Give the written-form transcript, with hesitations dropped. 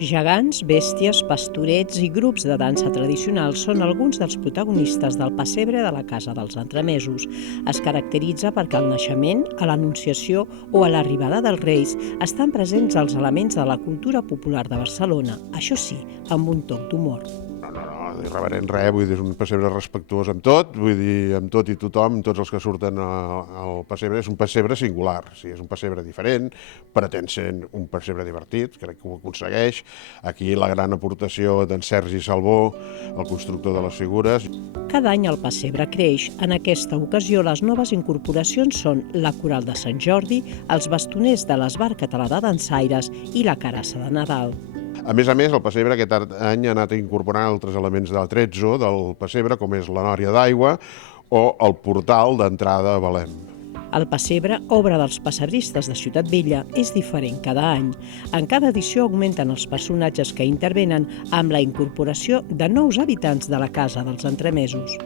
Gegants, bèsties, pastorets i grups de dansa tradicional són alguns dels protagonistes del pessebre de la Casa dels Entremesos. Es caracteritza perquè al naixement, a l'Anunciació o a l'arribada dels Reis estan presents els elements de la cultura popular de Barcelona, això sí, amb un toc d'humor. No, irreverent res, vull dir, és un pessebre respectuós amb tot, vull dir, amb tot i tothom, tots els que surten al pessebre, és un pessebre singular, sí, és un pessebre diferent, pretén ser un pessebre divertit, crec que ho aconsegueix. Aquí la gran aportació d'en Sergi Salvó, el constructor de les figures. Cada any el pessebre creix. En aquesta ocasió les noves incorporacions són la Coral de Sant Jordi, els bastoners de l'Esbart Català de Dansaires i la Carassa de Nadal. A més, el pessebre aquest any ha anat incorporant altres elements d'atrezzo del pessebre, com és la nòria d'aigua o el portal d'entrada a Belém. El pessebre, obra dels pessebristes de Ciutat Vella, és diferent cada any. En cada edició augmenten els personatges que intervenen amb la incorporació de nous habitants de la Casa dels Entremesos.